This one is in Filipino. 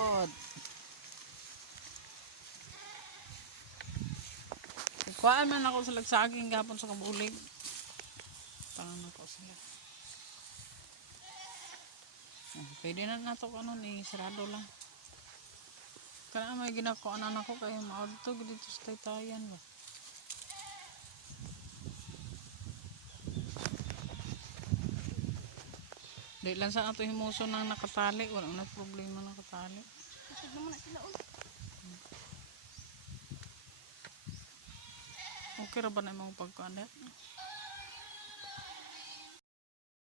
pod. Ikuhaan man ako sa lagsaging gapon sa kabulig. Tangan ako sila. Pwede na nato ano ni sarado lang. Kana may ginakuan anak ko kayo maadto dito sa Taytayan ba. Di lang sa ato himuso nang nakatali, wala na problema nakatali. Kasi naman na sila Okay ra ba na imong pagkuan?